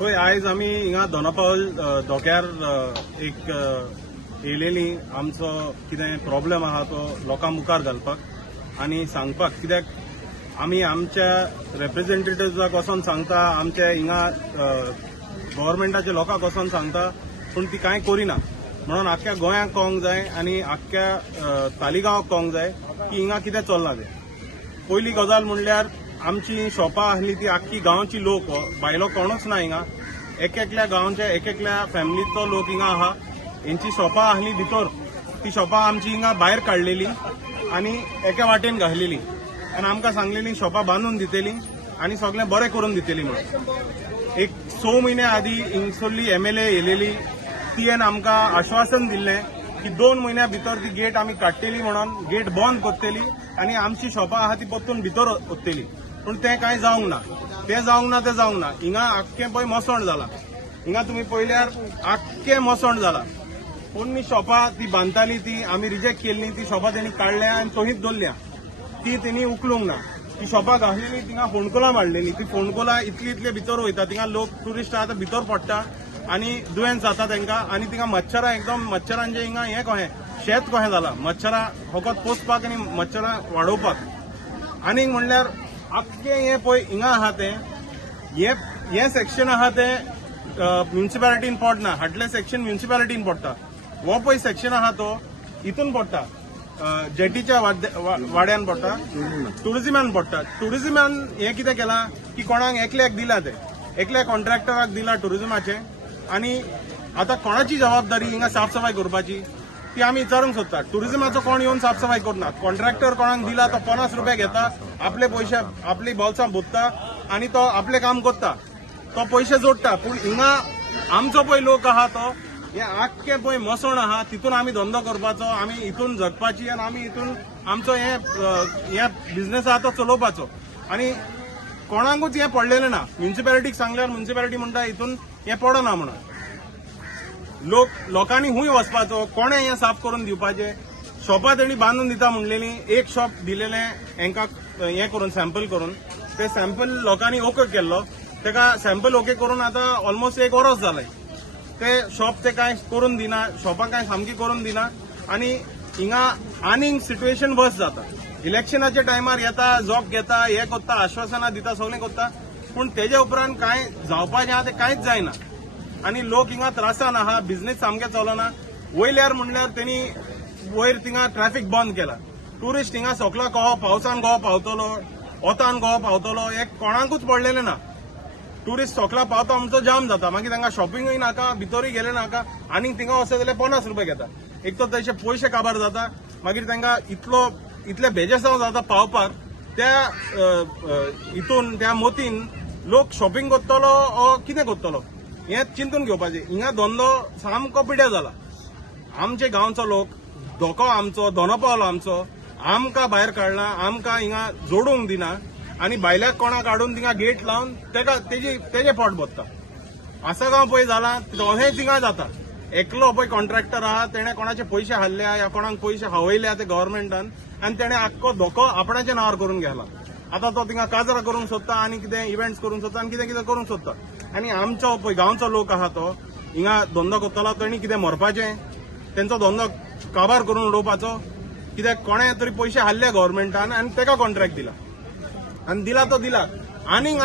होय, आयज आमी हिंगा दोनापावल धोक्यार एक येयलेली आमचो कितें प्रॉब्लेम आहा तो लोकां मुखार घालपाक आनी सांगपाक, कित्याक आमी आमच्या रिप्रेझेंटेटिव्जाक वचोन सांगता, आमच्या हिंगा गव्हर्मेंटाच्या लोकांक वचोन सांगता, पूण ती कांय करिना. म्हणून आख्ख्या गोंयाक कळोंक जाय आनी आख्ख्या तालिगांवाक कळोंक जाय की हिंगा कितें चल्लां तें. पयली गजाल म्हणल्यार आमची शॉपां आहली ती आख्खी गांवची लोक भायलो कोणूच ना हिंगा. एकल्या गांवच्या एकल्या फॅमिलीचो लोक हिंगा आहा. हेंची शॉपां आहली भितर, ती शॉपां आमची हिंगा भायर काडलेली आनी एके वाटेन घातलेली आनी आमकां सांगलेली शॉपां बांदून दितेली आनी सगळें बरें करून दितेली म्हणून. एक 6 म्हयने आदीं हिंगसरली MLA येयलेली, तियेन आमकां आश्वासन दिल्लें की 2 म्हयन्या भितर ती गेट आमी काडटली म्हणून, गेट बंद करतली आनी आमची शॉपां आहा ती परतून भितर वतली. पूण तें कांय जावंक ना. तें जावंक ना. हिंगा आख्खें पळय मसण जालां. हिंगा तुमी पळयल्यार आख्खें मसण जालां. कोणी शॉपां ती बांदताली ती आमी रिजेक्ट केल्ली, ती शॉपां तेणी काडल्या आनी तशींच दवरल्या. ती तेणी उखलूंक ना. ती शॉपां घातलेली थिंगा फोंडकोलां मारलेली. ती फोंडकोलां इतले भितर वयता, थिंगा लोक ट्युरिस्ट आहा ते भितर पडटा आनी दुयेंस जाता तांकां. आनी थिंगा मच्छरां एकदम मच्छरांचें हिंगा हें कशें शेत कशें जालां. मच्छरां फकत पोसपाक आनी मच्छरां वाडोवपाक. आनीक म्हणल्यार आख्खें हें पळय हिंगा आहा तें हें सेक्शन आहा तें म्युनिसिपालिटीन पडना. हाटलें सेक्शन म्युनिसिपालिटीन पडटा. हो पळय सेक्शन आहा तो हितून पडटा, जेटीच्या वाड्यान पडटा, टुरिझमान पडटा. टुरिझमान हें कितें केलां की कोणाक एकल्याक दिला तें, एकल्या कॉन्ट्रॅक्टराक दिला टुरिझमाचें. आनी आतां कोणाची जबाबदारी हिंगा साफसफाई करपाची ती आमी विचारूंक सोदतात. टुरिझमाचो कोण येवन साफसफाई करना. कॉन्ट्रॅक्टर कोणाक दिला तो 50 रुपया घेता, आपले पयशे आपली बोल्सां भोगता आनी तो आपलें काम करता, तो पयशे जोडटा. पूण हिंगा आमचो पळय लोक आहा तो हे आख्खें पळय मसण आहा, तितून आमी धंदो करपाचो, आमी हितून जगपाची आनी आमी हितून आमचो हे बिझनेस आहा तो चलोवपाचो. आनी कोणाकूच हें पडलेलें ना. म्युनिसिपालिटीक सांगल्यार म्युनिसिपालिटी म्हणटा हितून हें पडना म्हणून. लोकांनी हुंय वचपाचो, कोणें हें साफ करून दिवपाचें. शॉपां तेणी बांदून दिता म्हणलेली. एक शॉप दिलेलें हेंकां हें करून सॅम्पल करून, ते सॅम्पल लोकांनी ओके केल्लो. तेका सॅम्पल ओके करून आतां ऑलमोस्ट 1 वर्स जालें. ते शॉप ते कांय करून दिना, शॉपां कांय सामकी करून दिना. आनी हिंगा आनीक सिट्युएशन वर्स जाता. इलेक्शनाच्या टायमार येता, जॉब घेता, हें करता, आश्वासनां दिता, सगळें करता, पूण तेजे उपरांत कांय जावपाचें आहा तें कांयच जायना. आनी लोक हिंगा त्रासान आहा, बिझनेस सामकें चलना. वयल्यार म्हणल्यार तेणी वयर थिंगा ट्रॅफिक बंद केला. ट्युरिस्ट हिंगा सकला कहो पावसान कहो पावतलो, वतान कहो पावतलो, हें कोणाकूच पडलेलें ना. ट्युरिस्ट सकला पावता आमचो जाम जाता. मागीर तांकां शॉपिंगूय नाका, भितरूय गेले नाका. आनीक थिंगा वचत जाल्यार 50 रुपया घेता. एक तर तशे पयशे काबार जाता. मागीर तांकां इतले बेजासांव जाता पावपाक. त्या हितून त्या मोतीन लोक शॉपिंग करतलो ओ कितें करतलो हें चिंतून घेवपाचें. हिंगा धंदो सामको पिड्या जाला. आमचे गांवचो लोक, धोको आमचो, दोनापावल आमचो, आमकां भायर काडला, आमकां हिंगा जोडूंक दिना आनी भायल्याक कोणाक काडून थिंगा गेट लावन तेजे पोट भरता. आसागांव पळय जाला तशेंच थिंगा जाता. एकलो पळय कॉन्ट्रॅक्टर आहा, तेणें कोणाचे पयशे हाडल्या या कोणाक पयशे हावयल्या ते गव्हर्मेंटान आनी तेणें आख्खो धोको आपणाच्या नांवार करून घेतला. आतां तो थिंगा काजरां करूंक सोदता आनी कितें इव्हेंट्स करूंक सोदता आनी कितें कितें करूंक सोदता. आनी आमचो पळय गांवचो लोक आहा तो हिंगा धंदो करतलो, तेणी कितें मरपाचें, तेंचो धंदो काबार करून उडोवपाचो. कित्याक कोणें तरी पयशे हाडले गव्हर्मेंटान आनी तेका कॉन्ट्रॅक्ट दिला आनी दिला तो दिला. आनीक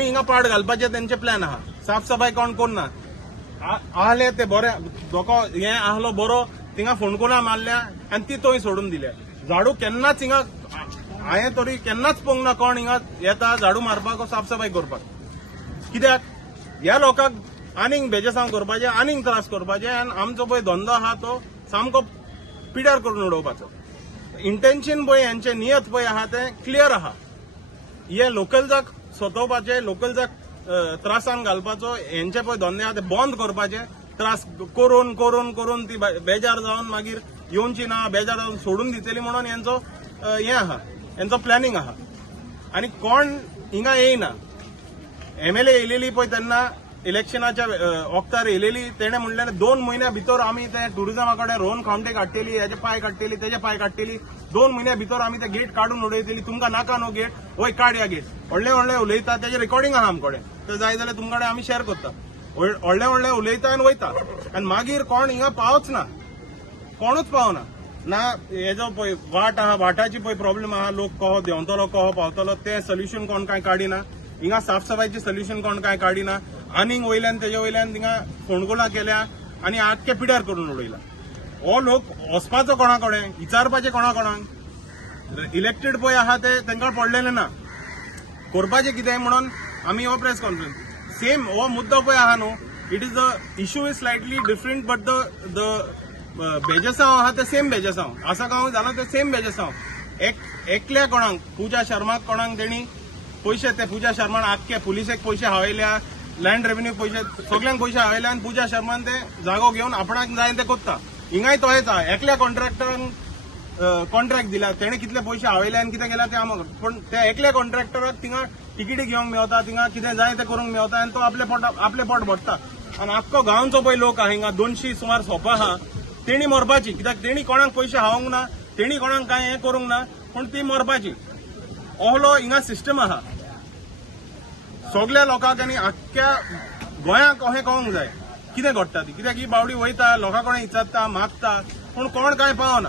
हिंगा पाड घालपाचे तेंचे प्लॅन आहा. साफसफाई कोण करना. आहले ते बरें धोको हें आहलो बरो, थिंगा फोंडकोलां मारल्या आनी ती थंय सोडून दिल्या. झाडू केन्नाच हिंगा हांवें तरी केन्नाच पळोवंक ना कोण हिंगा येता झाडू मारपाक साफसफाई करपाक. कित्याक ह्या लोकांक आनीक बेजासांव करपाचें, आनीक त्रास करपाचे आनी आमचो पळय धंदो आहा तो सामको पिड्यार करून उडोवपाचो. इंटेन्शन पळय हेंचें नियत पळय आहा तें क्लियर आहा. हे लोकल्साक सतोवपाचें, लोकल्साक त्रासान घालपाचो, हेंचे पळय धंदे आहा ते बंद करपाचे. त्रास करून करून करून ती बेजार जावन मागीर येवची ना, बेजार जावन सोडून दितली म्हणून हेंचो हें आहा, हेंचो प्लॅनिंग आहा. आनी कोण हिंगा येयना. MLA येयलेली पळय तेन्ना इलेक्शनाच्या वक्तार येयलेली, तेणें म्हणलेलें 2 म्हयन्या भितर आमी ते टुरिझमा कडेन रोवन खावंटे काडटली, हेजे पांय काडटली, तेजे पांय काडटली. 2 म्हयन्या भितर आमी ते गेट काडून उडयतली. तुमकां नाका न्हू गेट, वय काड ह्या गेट. व्हडले व्हडले उलयता, तेजे रेकॉर्डिंग आहा आमचे कडेन. ते जाय जाल्यार तुमकडे आमी शेअर करता. व्हडले व्हडले उलयता आनी वयता आनी मागीर कोण हिंगा पावच ना, कोणूच पावना. ना हेजो पळय वाट आहा, वाटाची पळय प्रॉब्लेम आहा, लोक कहो देंवतलो कहो पावतलो ते सोल्युशन कोण काय काडिना. हिंगा साफसफाईचे सोल्युशन कोण काय काडिना. आनीक वयल्यान तेजे वयल्यान थिंगा फोंडकुलां केल्या आनी आख्खे पिड्यार करून उडयला. हो लोक वचपाचो कोणा कडेन, विचारपाचें कोणा कोणाक. इलेक्टेड पळय आहा ते तांकां पडलेले ना, करपाचें कितें म्हणून आमी हो प्रेस कॉन्फरन्स. सेम हो मुद्दो पळय आहा न्हू, it is the issue is slightly different but the बेजसांव आहा ते सेम बेजसांव. आसा गांव जालो ते सेम बेजसांव. एकल्या कोणाक पुजा शर्माक कोणाक तेणी पयशे, ते पुजा शर्मान आख्खे पुलिसेक पयशे हावयल्या, लँड रेव्हेन्यू पयशे, सगळ्यांक पयशे हावयल्या आनी पुजा शर्मान ते जागो घेवन आपणाक जाय ते कोत्ता. हिंगाय तोयच आहा, एकल्या कॉन्ट्रॅक्टरांक कॉन्ट्रॅक्ट दिला, तेणे कितले पयशे हावयले आनी कितें केला ते आमकां. पण त्या एकल्या कॉन्ट्रॅक्टराक थिंगा तिकीटी घेवंक मेवता, थिंगा कितें जाय ते करूंक मेवता आनी तो आपले पोट भरता. आनी आख्खो गांवचो पळय लोक आहा, हिंगा 200 सुमार सोंपां आहा, तेणी मरपाची. कित्याक तेणी कोणाक पयशे हावंक ना, तेणी कोणाक काय हें करूंक ना, पूण ती मरपाची. ओहलो हिंगा सिस्टम आहा. सगळ्या लोकांक आनी आख्ख्या गोंयाक अशें कळोंक जाय कितें घडटा ती. कित्याक ही बावडी वयता, लोकां कोणें विचारता, मागता, पूण कोण काय पावना.